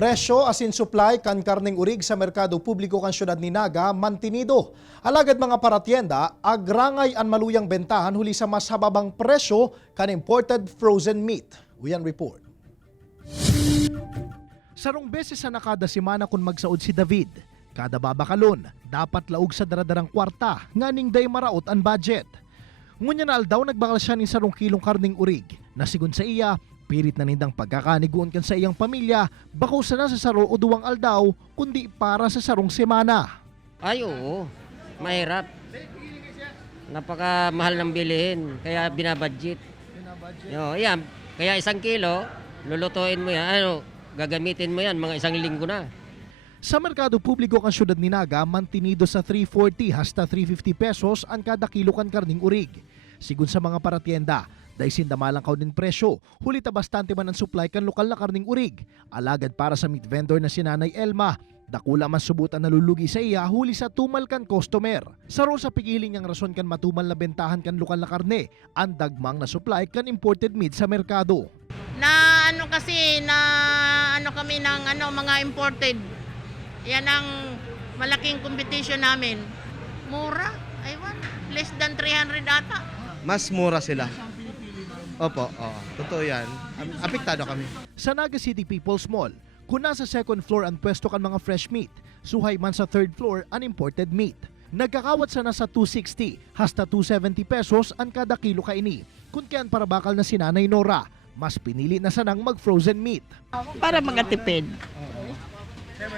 Presyo asin supply kan karning urig sa merkado publiko kan syudad ni Naga mantinido. Alagad mga paratyenda, agrangay an maluyang bentahan huli sa mas hababang presyo kan imported frozen meat. Uyan report. Sarong beses sa nakada simana kun magsaod si David. Kada babakalon, dapat laog sa daradarang kwarta, nganing day maraot ang budget. Ngunya na aldaw nagbakal siya ni sarong kilong karning urig, na sigun sa iya, pirit na nindang pagkakaniguan kan sa iyang pamilya, bako sa nasa saro o duwang aldaw, kundi para sa sarong semana. Ay oo, mahirap. Napakamahal ng bilihin, kaya binabudget. Yan, kaya 1 kilo, lulutuin mo yan, gagamitin mo yan, mga 1 linggo na. Sa merkado publiko kan syudad ni Naga, mantinido sa 340 hasta 350 pesos ang kada kilo kan karning urig. Sigun sa mga paratyenda, dahil sindamalang kaw din presyo, huli ta bastante man ang supply kan lokal na karning urig. Alagad para sa meat vendor na si Nanay Elma, dakula man subutan nalulugi sa iya huli sa tumal kan customer. Saro sa pigiling ang rason kan matumal na bentahan kan lokal na karne, ang dagmang na supply kan imported meat sa merkado. Kami ng mga imported. Yan ang malaking competition namin. Mura, less than 300 ata. Mas mura sila. Opo, totoo yan. Apektado kami. Sa Naga City People's Mall, kung nasa second floor ang pwesto kan mga fresh meat, suhay man sa third floor ang imported meat. Nagkakawat sa nasa 260 hasta 270 pesos ang kada kilo kaini. Kung kayan para bakal na si Nanay Nora, mas pinili na sanang mag-frozen meat. Para makatipid.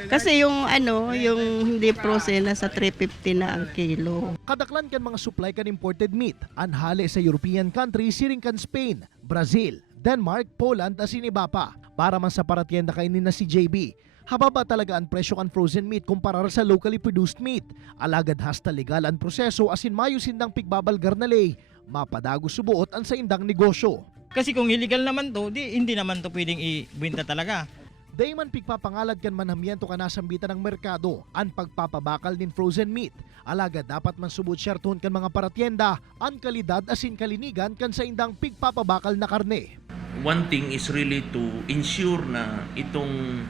Kasi yung hindi frozen na sa 350 na ang kilo. Kadaklan kan mga supply kan imported meat, anhali sa European countries, siring kan Spain, Brazil, Denmark, Poland at siniba pa. Para man sa paratyenda kainin na si JB, hababa talaga ang presyo kan frozen meat kumpara sa locally produced meat. Alagad hasta legal ang proseso asin mayo sindang pigbabalgar na lay, mapadago subuot ang sa indang negosyo. Kasi kung illegal naman to, hindi naman to pwedeng ibenta talaga. Day man pigpapangalad kan manhamiento ka nasambitan ng merkado ang pagpapabakal nin frozen meat. Alaga dapat man subot syertuhon kan mga paratyenda ang kalidad asin kalinigan kan sa indang pigpapabakal na karne. One thing is really to ensure na itong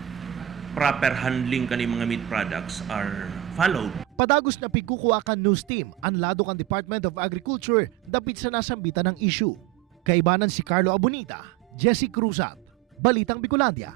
proper handling kan mga meat products are followed. Padagos na pigkukuha kan news team ang lado kan Department of Agriculture dapit sa nasambitan ng issue. Kaibanan si Carlo Abunita, Jesse Cruzat, Balitang Bicolandia.